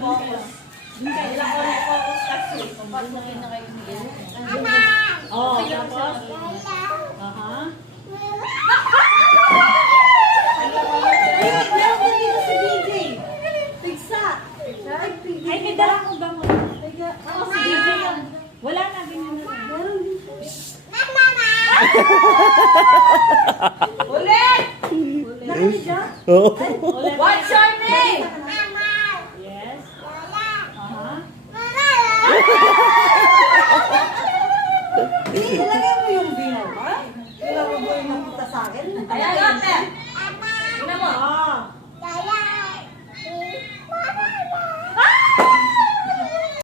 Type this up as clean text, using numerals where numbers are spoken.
focus. Wala ko na focus kasi. Pagpapagin na kayo ni Gil. Oo, tapos? Aha. Meron dito si DJ. Pigsa. Ay, may dala ko ba mo? Oo, si DJ yan. Wala na, ganyan na. Meron dito. Ulit! Nakakidya? Ulit. What's your name? Yes. Aha. Ilagay mo yung binal, ha? Ilagay mo yung nakita sa akin. Ayan, ate. Tingnan mo.